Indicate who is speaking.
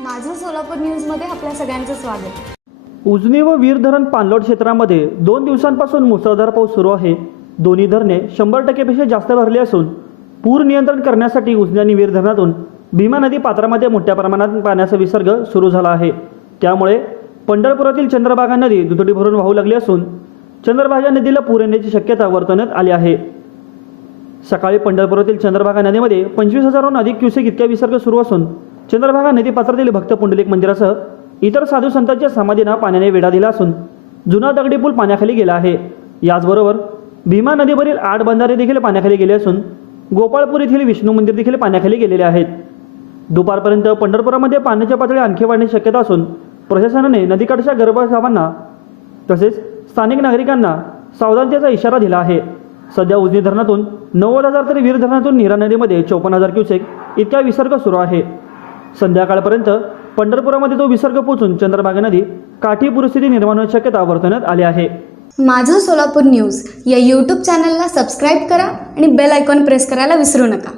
Speaker 1: माझं सोलापूर न्यूजमध्ये आपल्या सगळ्यांचं स्वागत.
Speaker 2: उजनी व वीर धरण पाणलोट क्षेत्रामध्ये दोन दिवसांपासून मुसळधार पाऊस सुरू आहे. दोन्ही धरणे शंभर टक्केपेक्षा जास्त भरली असून पूर नियंत्रण करण्यासाठी उजनी आणि वीर धरणातून भीमा नदी पात्रामध्ये मोठ्या प्रमाणात पाण्याचा विसर्ग सुरू झाला आहे. त्यामुळे पंढरपुरातील चंद्रभागा नदी दुथडी भरून वाहू लागली असून चंद्रभागा नदीला पूर येण्याची शक्यता वर्तवण्यात आली आहे. सकाळी पंढरपुरातील चंद्रभागा नदीमध्ये पंचवीस हजारहून अधिक क्युसेक इतका विसर्ग सुरू असून चंद्रभागा नदी पात्रातील भक्त पुंडलिक मंदिरासह इतर साधू संतांच्या समाधींना पाण्याने वेढा दिला असून जुना दगडी पूल पाण्याखाली गेला आहे. याचबरोबर भीमा नदीवरील आठ बंधारे देखील पाण्याखाली गेले असून गोपाळपूर येथील विष्णू मंदिर देखील पाण्याखाली गेलेले आहेत. दुपारपर्यंत पंढरपुरामध्ये पाण्याच्या पातळी आणखी वाढण्याची शक्यता असून प्रशासनाने नदीकाठच्या गर्भगावांना तसेच स्थानिक नागरिकांना सावधानतेचा इशारा दिला आहे. सध्या उजनी धरणातून नव्वद हजार तरी वीर धरणातून नीरा नदीमध्ये चौपन्न हजार क्युसेक इतका विसर्ग सुरू आहे. संध्याकाळपर्यंत पंढरपुरामध्ये तो विसर्ग पोहोचून चंद्रभागा नदी काठी परिस्थिती निर्माण होण्याची शक्यता वर्तवण्यात आली आहे.
Speaker 1: माझं सोलापूर न्यूज या यूट्यूब चॅनलला सबस्क्राईब करा आणि बेल आयकॉन प्रेस करायला विसरू नका.